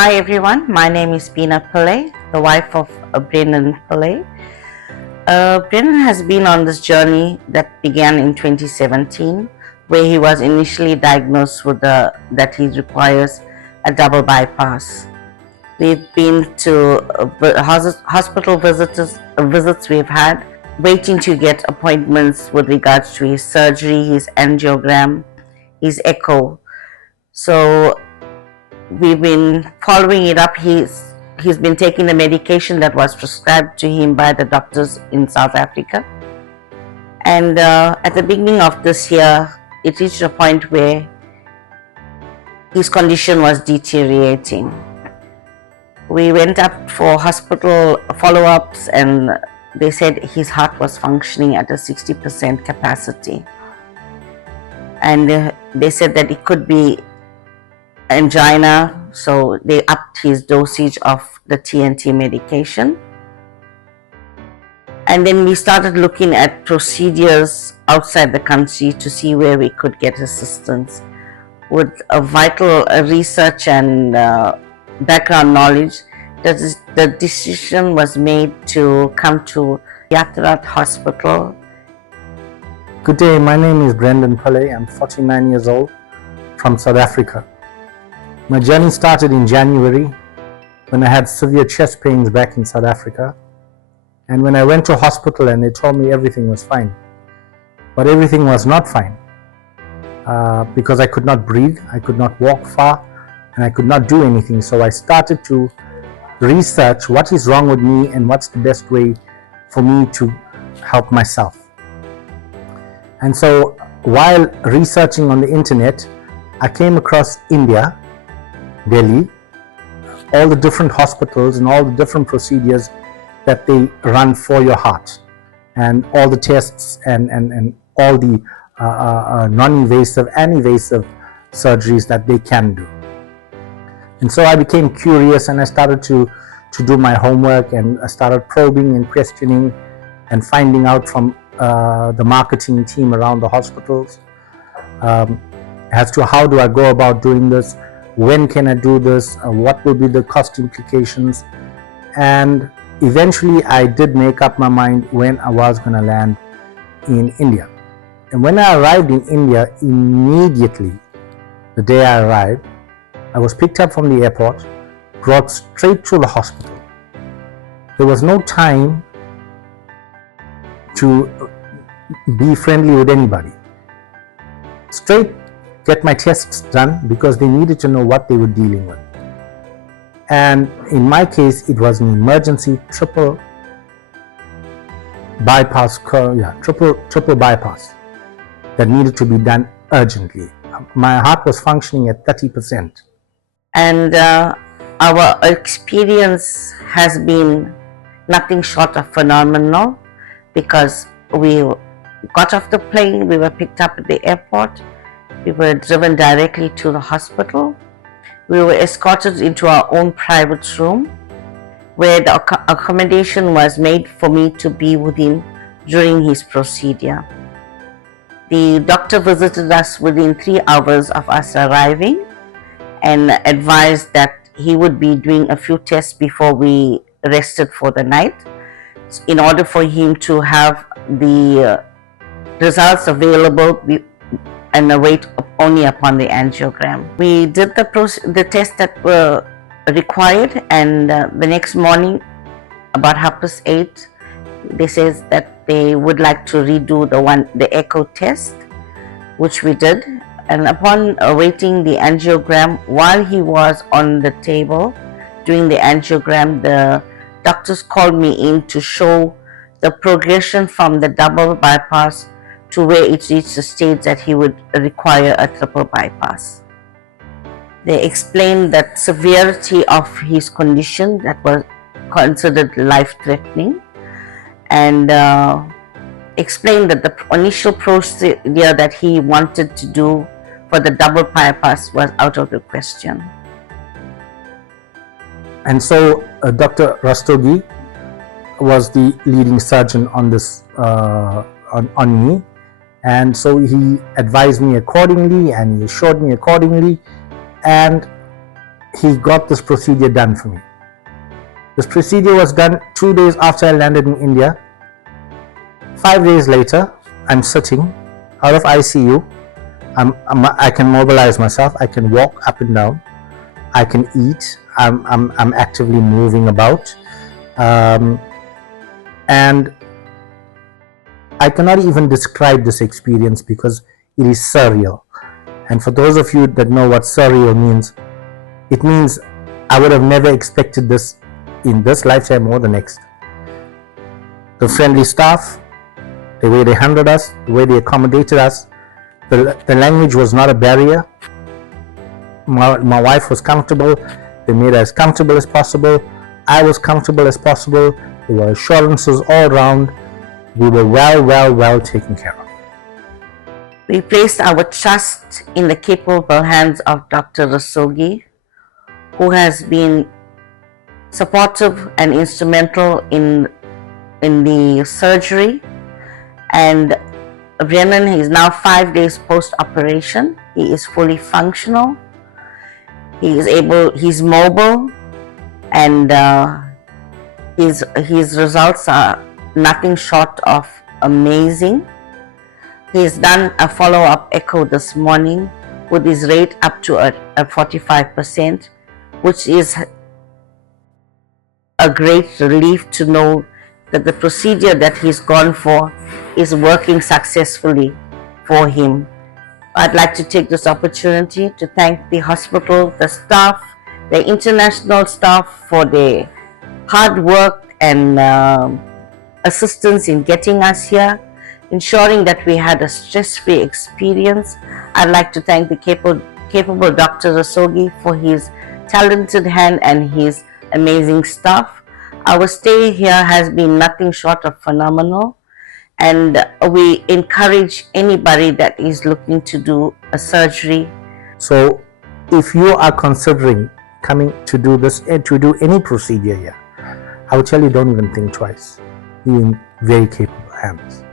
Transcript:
Hi everyone, my name is Pina Pillai, the wife of Brenden Pillai. Brenden has been on this journey that began in 2017, where he was initially diagnosed with that he requires a double bypass. We've been to hospital visits we've had, waiting to get appointments with regards to his surgery, his angiogram, his echo. So we've been following it up. He's been taking the medication that was prescribed to him by the doctors in South Africa. And at the beginning of this year, it reached a point where his condition was deteriorating. We went up for hospital follow-ups and they said his heart was functioning at a 60% capacity. And they said that it could be angina, so they upped his dosage of the TNT medication. And then we started looking at procedures outside the country to see where we could get assistance. With a vital research and background knowledge, the decision was made to come to Yatharth Hospital. Good day, my name is Brenden Pillai. I'm 49 years old from South Africa. My journey started in January when I had severe chest pains back in South Africa. And when I went to hospital and they told me everything was fine. But everything was not fine because I could not breathe, I could not walk far, and I could not do anything. So I started to research what is wrong with me and what's the best way for me to help myself. And so while researching on the internet, I came across India, Delhi, all the different hospitals and all the different procedures that they run for your heart, and all the tests and all the non-invasive and invasive surgeries that they can do. And so I became curious and I started to do my homework, and I started probing and questioning and finding out from the marketing team around the hospitals as to how do I go about doing this, when can I do this, what will be the cost implications. And eventually I did make up my mind when I was going to land in India. And when I arrived in India, immediately the day I arrived, I was picked up from the airport, brought straight to the hospital. There was no time to be friendly with anybody. Straight get my tests done because they needed to know what they were dealing with. And in my case, it was an emergency triple bypass that needed to be done urgently. My heart was functioning at 30%. And our experience has been nothing short of phenomenal, because we got off the plane, we were picked up at the airport, we were driven directly to the hospital. We were escorted into our own private room where the accommodation was made for me to be with him during his procedure. The doctor visited us within 3 hours of us arriving and advised that he would be doing a few tests before we rested for the night, in order for him to have the results available and await only upon the angiogram. We did the tests that were required, and the next morning about 8:30 they says that they would like to redo the echo test, which we did. And upon awaiting the angiogram, while he was on the table doing the angiogram, the doctors called me in to show the progression from the double bypass to where it reached the stage that he would require a triple bypass. They explained that severity of his condition that was considered life-threatening, and explained that the initial procedure that he wanted to do for the double bypass was out of the question. And so Dr. Rustagi was the leading surgeon on this on me. And so he advised me accordingly and he assured me accordingly, and he got this procedure done for me. This procedure was done 2 days after I landed in India. 5 days later, I'm sitting out of ICU. I can mobilize myself. I can walk up and down. I can eat. I'm actively moving about, and I cannot even describe this experience because it is surreal. And for those of you that know what surreal means, it means I would have never expected this in this lifetime or the next. The friendly staff, the way they handled us, the way they accommodated us, the language was not a barrier. My wife was comfortable. They made her as comfortable as possible. I was comfortable as possible. There were assurances all around. We were well taken care of. We placed our trust in the capable hands of Dr. Rustagi, who has been supportive and instrumental in the surgery. And Brenden is now 5 days post-operation. He is fully functional. He's mobile, and his results are nothing short of amazing. He's done a follow-up echo this morning with his rate up to a 45%, which is a great relief to know that the procedure that he's gone for is working successfully for him. I'd like to take this opportunity to thank the hospital, the staff, the international staff for their hard work and assistance in getting us here, ensuring that we had a stress-free experience. I'd like to thank the capable Dr. Rustagi for his talented hand and his amazing staff. Our stay here has been nothing short of phenomenal, and we encourage anybody that is looking to do a surgery. So if you are considering coming to do this, to do any procedure here, I would tell you, don't even think twice. You're in very capable hands.